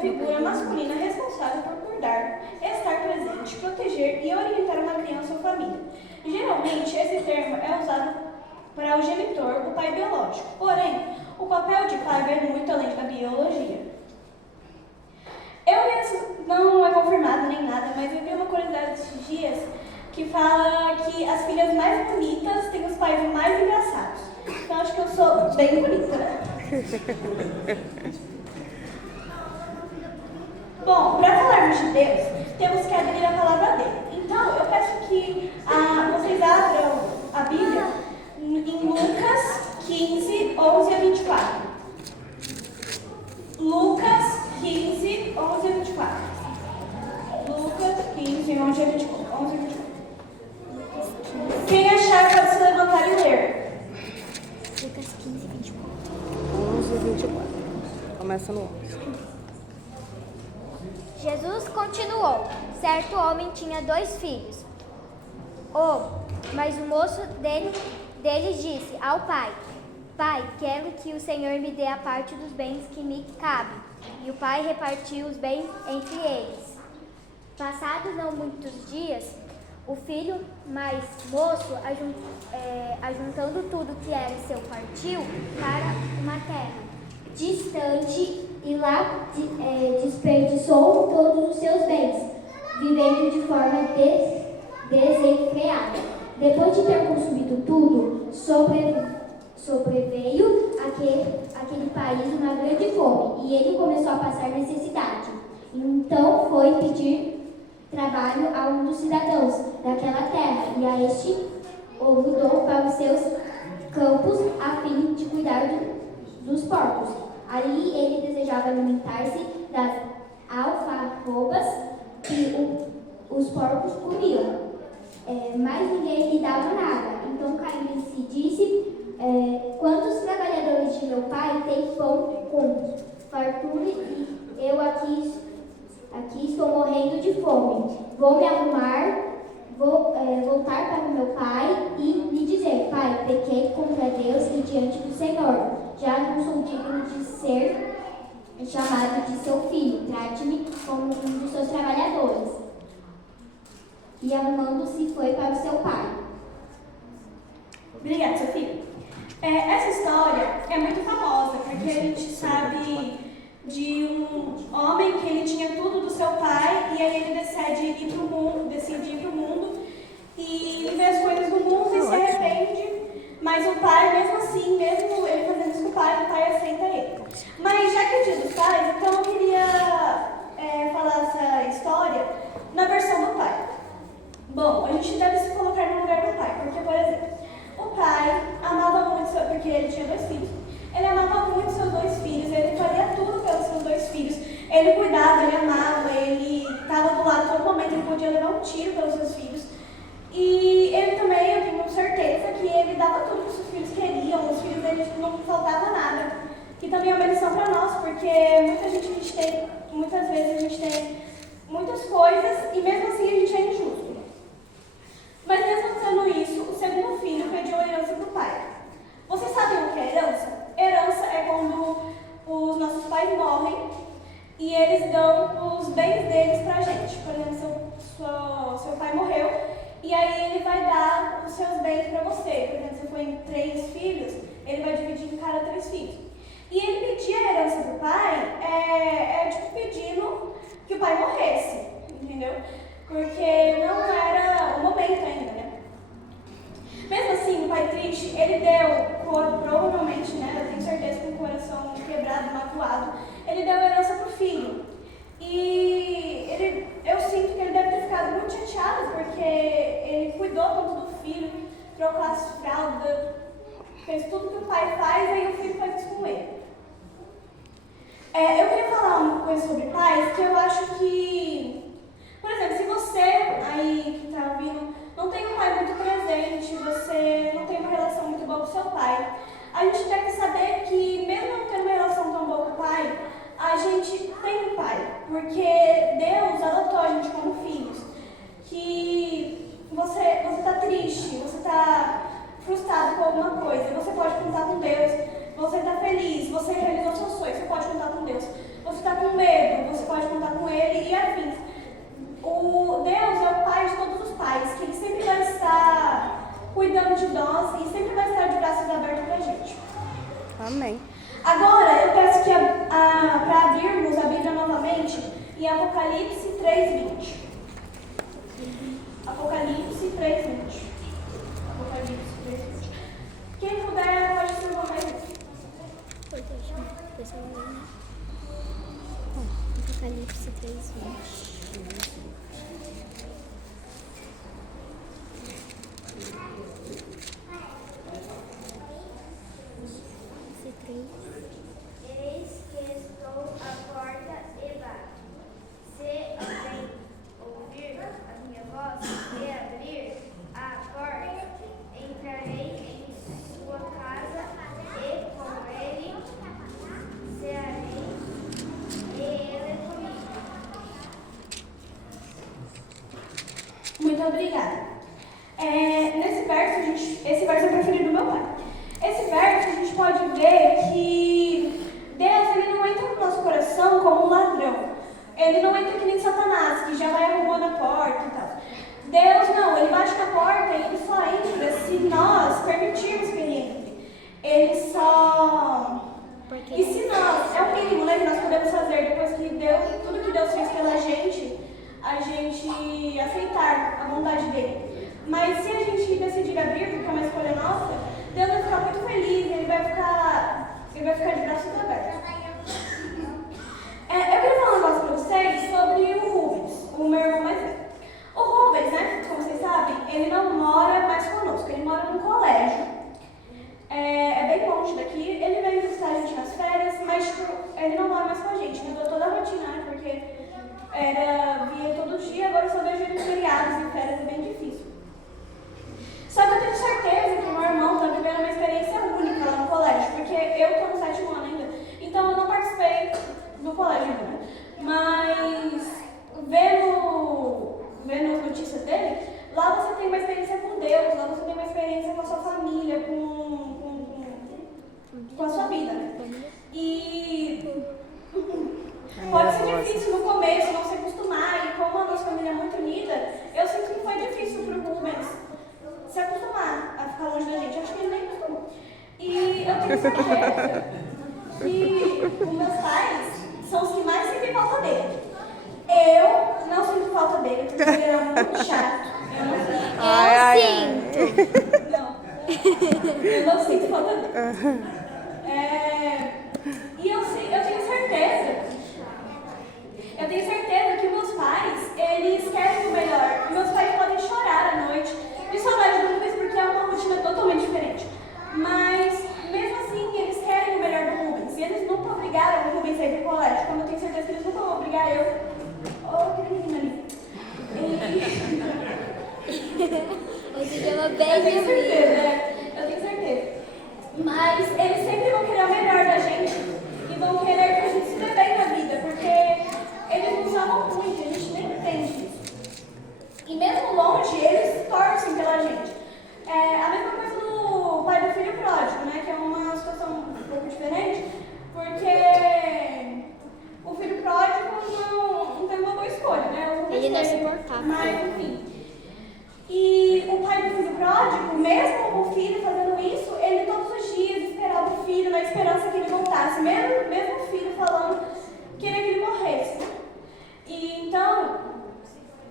figura masculina responsável por cuidar, estar presente, proteger e orientar uma criança ou família. Geralmente, esse termo é usado para o genitor, o pai biológico. Porém, o papel de pai vai muito além da biologia. Não é confirmado nem nada, mas eu vi uma curiosidade esses dias que fala que as filhas mais bonitas têm os pais mais engraçados. Então acho que eu sou bem bonita, né? Bom, para falarmos de Deus, temos que abrir a palavra dele. Então eu peço que vocês abram a Bíblia em Lucas 15, 11 a 24. Lucas 15, 11 a 24. Lucas 15, 11 a 24. Quem achar pode se levantar e ler. Lucas 15, 24. 11 e 24. Começa no 11. Jesus continuou. Certo homem tinha 2 filhos. Mas o moço deles disse ao pai: Pai, quero que o Senhor me dê a parte dos bens que me cabe. E o pai repartiu os bens entre eles. Passados não muitos dias, o filho mais moço, ajuntando tudo que era seu, partiu para uma terra distante e lá desperdiçou todos os seus bens, vivendo de forma desenfreada. Depois de ter consumido tudo, sobreveio aquele país uma grande fome e ele começou a passar necessidade. Então foi pedir trabalho a um dos cidadãos daquela terra e a este o mudou para os seus campos a fim de cuidar dos porcos. Ali ele desejava alimentar-se das alfarrobas que os porcos comiam, mas ninguém lhe dava nada. Então caindo em si disse: quantos trabalhadores de meu pai têm pão com fartura e eu aqui estou morrendo de fome. Vou me arrumar, voltar para meu pai e lhe dizer: Pai, pequei contra Deus e diante do Senhor. Já não sou digno de ser chamado de seu filho. Trate-me como um dos seus trabalhadores. E arrumando-se foi para o seu pai. Obrigada, Sofia. Essa história é muito famosa, porque a gente sabe de um homem que ele tinha tudo do seu pai e aí ele decide ir para o mundo e ver as coisas do mundo e se arrepende, mas o pai, mesmo assim, mesmo ele fazendo isso com o pai aceita ele. Mas já que é dia dos pais, então eu queria falar essa história na versão do pai. Bom, a gente deve se colocar no lugar do pai, porque, por exemplo, o pai amava muito, porque ele tinha 2 filhos, ele amava muito seus 2 filhos, ele faria tudo pelos seus 2 filhos, ele cuidava, ele amava, ele estava do lado todo momento, ele podia levar um tiro pelos seus filhos. E ele também, eu tenho certeza que ele dava tudo que os seus filhos queriam, os filhos dele não faltava nada. Que também é uma lição para nós, porque muitas vezes a gente tem muitas coisas e mesmo assim a gente é injusto. Mas mesmo sendo isso, o segundo filho pediu a herança para o pai. Vocês sabem o que é herança? Herança é quando os nossos pais morrem e eles dão os bens deles para a gente. Por exemplo, seu pai morreu e aí ele vai dar os seus bens para você. Por exemplo, se for em 3 filhos, ele vai dividir em cada 3 filhos. E ele pedir a herança para o pai tipo pedindo que o pai morresse, entendeu? Porque não era o momento ainda, né? Mesmo assim, o pai triste, ele deu, provavelmente, né, eu tenho certeza, com o coração quebrado, magoado, ele deu a herança pro filho. E eu sinto que ele deve ter ficado muito chateado, porque ele cuidou tanto do filho, trocou as fraldas, fez tudo que o pai faz, aí o filho faz isso com ele. Eu queria falar uma coisa sobre pais, que eu acho que, por exemplo, se você aí que está ouvindo não tem um pai muito presente, você não tem uma relação muito boa com seu pai, a gente deve saber que, mesmo não tendo uma relação tão boa com o pai, a gente tem um pai, porque Deus adotou a gente como filhos. Que você está triste, você está frustrado com alguma coisa, você pode contar com Deus. Você está feliz, você realizou seus sonhos, você pode contar com Deus. Você está com medo, cuidando de nós e sempre vai estar de braços abertos pra gente. Amém. Agora, eu peço que para abrirmos a Bíblia novamente em Apocalipse 3:20. Apocalipse 3:20. Apocalipse 3:20. Quem puder, pode se levantar aí. Apocalipse 3:20. Eis que estou à porta e bato. Se alguém ouvir a minha voz e abrir a porta, entrarei em sua casa e com ele cearei e ele comigo. Muito obrigada. Nesse verso, esse verso é o preferido do meu pai. Esse verso a gente pode ver que Deus ele não entra no nosso coração como um ladrão. Ele não entra que nem Satanás, que já vai arrombando a porta e tal. Deus não, ele bate na porta e ele só entra se nós permitirmos que ele entre. Ele só... E se nós, é o mínimo, né, que nós podemos fazer depois que Deus, tudo que Deus fez pela gente, a gente aceitar a vontade dele. Mas se a gente decidir abrir, porque é uma escolha nossa, Deus vai ficar muito feliz, ele vai ficar de braços abertos. Eu queria falar um negócio pra vocês sobre o Rubens, o meu irmão mais velho. O Rubens, né, como vocês sabem, ele não mora mais conosco, ele mora num colégio. É bem longe daqui, ele veio visitar a gente nas férias, mas tipo, ele não mora mais com a gente, mudou toda a rotina, né, porque via todo dia, agora eu só vejo ele em feriados e em férias, é bem difícil. Só que eu tenho certeza que o meu irmão está vivendo uma experiência única lá no colégio, porque eu estou no 7º ano ainda, então eu não participei do colégio ainda, né? Mas vendo as notícias dele, lá você tem uma experiência com Deus, lá você tem uma experiência com a sua família, com a sua vida, né? E pode ser difícil no começo, não se acostumar, e como a nossa família é muito unida, eu sinto que foi difícil para o Rubens se acostumar a ficar longe da gente. Acho que ele nem acostumou. E eu tenho certeza que os meus pais são os que mais sentem falta dele. Eu não sinto falta dele, porque ele era muito chato. Eu não sinto. Não, eu não sinto falta dele. E eu tenho certeza que meus pais, eles querem o melhor. E meus pais podem chorar à noite de saudade do Rubens, porque é uma rotina totalmente diferente. Mas, mesmo assim, eles querem o melhor do Rubens. E eles nunca obrigaram o Rubens a ir pro colégio. Como eu tenho certeza que eles nunca vão obrigar aquele menino ali. Você chama Eu bem tenho certeza, eu tenho certeza. Mas eles sempre vão querer o melhor da gente e vão querer que a gente se dê bem na vida, porque eles nos amam muito, a gente nem entende isso. E mesmo longe, eles torcem pela gente. A mesma coisa do pai do filho pródigo, né? Que é uma situação um pouco diferente, porque o filho pródigo não tem uma boa escolha, né? Ele não se importava. Mas, enfim. E o pai do filho pródigo, mesmo o filho fazendo isso, ele todos os dias esperava o filho na esperança que ele voltasse, mesmo o filho falando que queria que ele morresse. E então,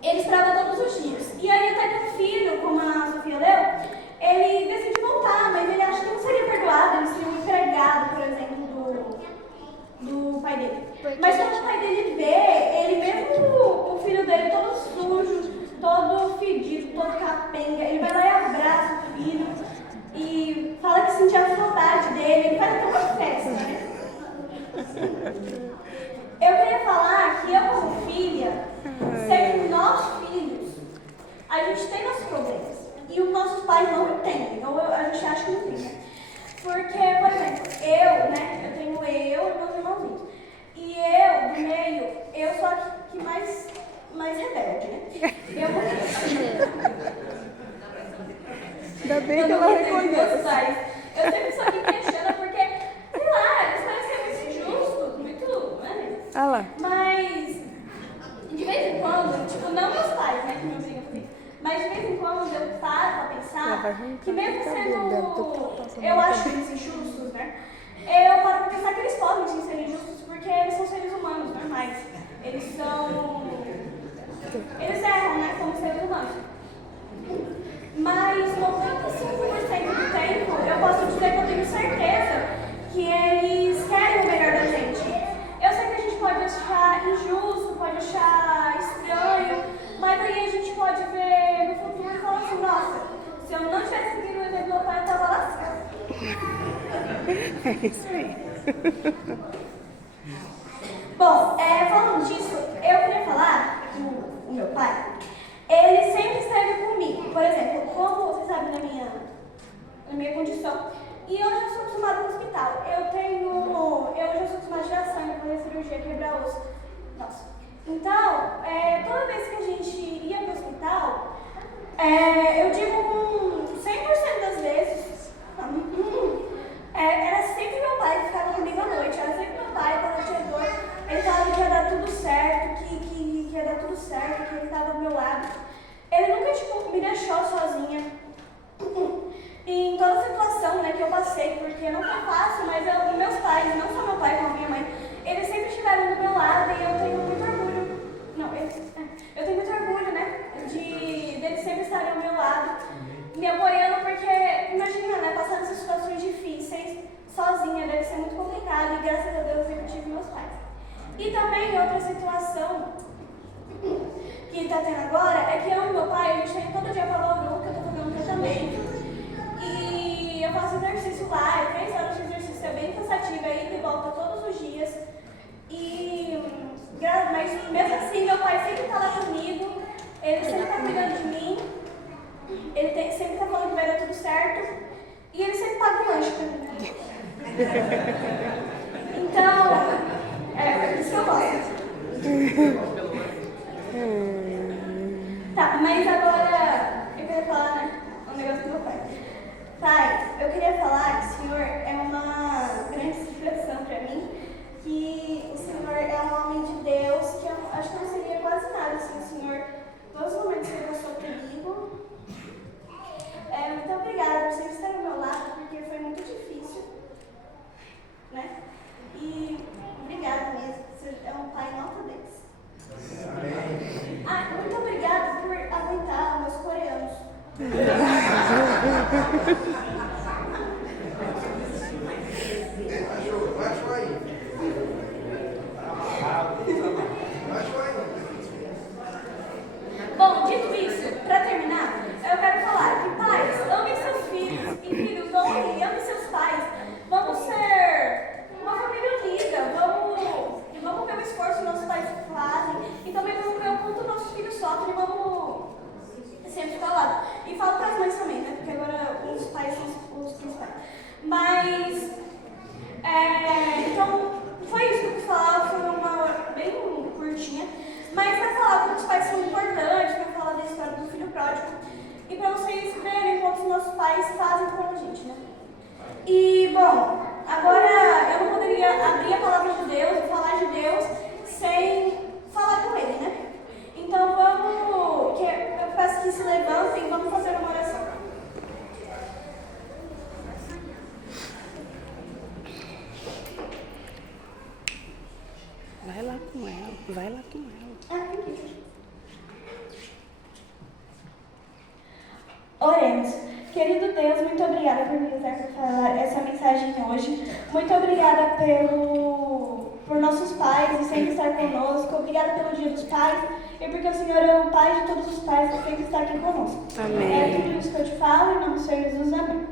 ele esperava todos os dias. E aí até que o filho, como a Sofia leu, ele decide voltar, mas ele acha que não seria perdoado, ele seria um empregado, por exemplo, do pai dele. Mas quando o pai dele vê, ele mesmo o filho dele todo sujo, todo fedido, todo capenga, ele vai lá e abraça o filho e fala que sentia saudade dele, ele faz até uma festa, né? Eu queria falar que eu, como filha, sei que nós filhos, a gente tem nossos problemas e os nossos pais não entendem, ou a gente acha que não tem, né? Porque, por exemplo, eu tenho eu e meus irmãozinhos. E eu, do meio, eu sou a que mais rebelde, né? Ainda bem que ela reconhece. Eu sempre sou aqui queixando porque, sei lá, eles parecem que é muito injusto, muito, né? Ah lá. Mas, de vez em quando, tipo, não meus pais, né, que me obrigam a fazer, Mas de vez em quando eu paro pra Ela vai pensar arrancar que mesmo o cabelo dela, tudo que ela sendo, passa eu na acho cabeça. eles injustos, né? Eu paro pra pensar que eles podem sim ser injustos porque eles são seres humanos normais. Eles erram, né, como seres humanos. Mas 95% do tempo eu posso dizer que eu tenho certeza que eles querem o melhor da gente. Eu sei que a gente pode achar injusto, pode achar estranho, mas aí a gente pode ver no futuro e falar assim, nossa, se eu não tivesse seguido o exemplo do meu pai, eu tava lascado. É isso aí. Bom, falando disso, eu queria falar que o meu pai, ele sempre esteve comigo. Por exemplo, como você sabe na minha condição, e eu já sou acostumada no hospital. Eu já sou acostumada a tirar sangue, fazer cirurgia, quebrar osso. Nossa. Então, toda vez que a gente ia para o hospital, eu digo com 100% das vezes, era sempre meu pai que ficava comigo à noite, era sempre meu pai, quando eu tinha dor, ele falava que ia dar tudo certo, que ia dar tudo certo, que ele estava do meu lado. Ele nunca, me deixou sozinha. E em toda situação, né, que eu passei, porque não foi fácil, mas meus pais, não só meu pai como a minha mãe, eles sempre estiveram do meu lado e eu tenho muito orgulho. Eu tenho muito orgulho, né, deles sempre estarem ao meu lado, me apoiando, porque, imagina, né, passando essas situações difíceis, sozinha, deve ser muito complicado, e graças a Deus eu sempre tive meus pais. E também outra situação que está tendo agora é que eu e meu pai, a gente está indo todo dia para Bauru, que eu estou fazendo um tratamento. E eu faço exercício lá, 3 horas de exercício, é bem cansativo, é ida e volta todos os dias. Mas mesmo assim, meu pai sempre está lá comigo, ele sempre está cuidando de mim, ele sempre está falando que vai dar tudo certo, e ele sempre paga o lanche para mim. Então, é isso que eu gosto. Tá, mas agora eu queria falar, né, um negócio do meu pai. Pai, eu queria falar que o Senhor é uma grande inspiração para mim, que o Senhor é um homem de Deus, que eu acho que eu não seria quase nada sem o Senhor. Todos os momentos que ele passou comigo. Muito obrigada por sempre estar ao meu lado, porque foi muito difícil, né? E obrigada mesmo, você é um pai nota 10. Muito obrigada por aguentar meus coreanos. Bom, dito isso, para terminar, eu quero falar que pais, amem seus filhos e filhos, amem seus pais. Vamos ser uma família unida, vamos ver o esforço que nossos pais fazem e também vamos ver o quanto nossos filhos sofrem e vamos sempre ficar lá. E falo para as mães também, né? Porque agora os pais são os principais. Mas, então, foi isso que eu quis falar, foi uma hora bem curtinha. Mas para falar como os pais são importantes, para falar da história do filho pródigo e para vocês verem como os nossos pais fazem com a gente, né? E, bom, agora eu não poderia abrir a palavra de Deus e falar de Deus sem falar com Ele, né? Então eu peço que se levantem e vamos fazer uma oração. Vai lá com ela, vai lá com ela. Oremos. Querido Deus, muito obrigada por me usar para falar essa mensagem hoje. Muito obrigada por nossos pais e sempre estar conosco. Obrigada pelo Dia dos Pais e porque o Senhor é o Pai de todos os pais e sempre está aqui conosco. Amém. É tudo isso que eu te falo, em nome do Senhor Jesus, amém.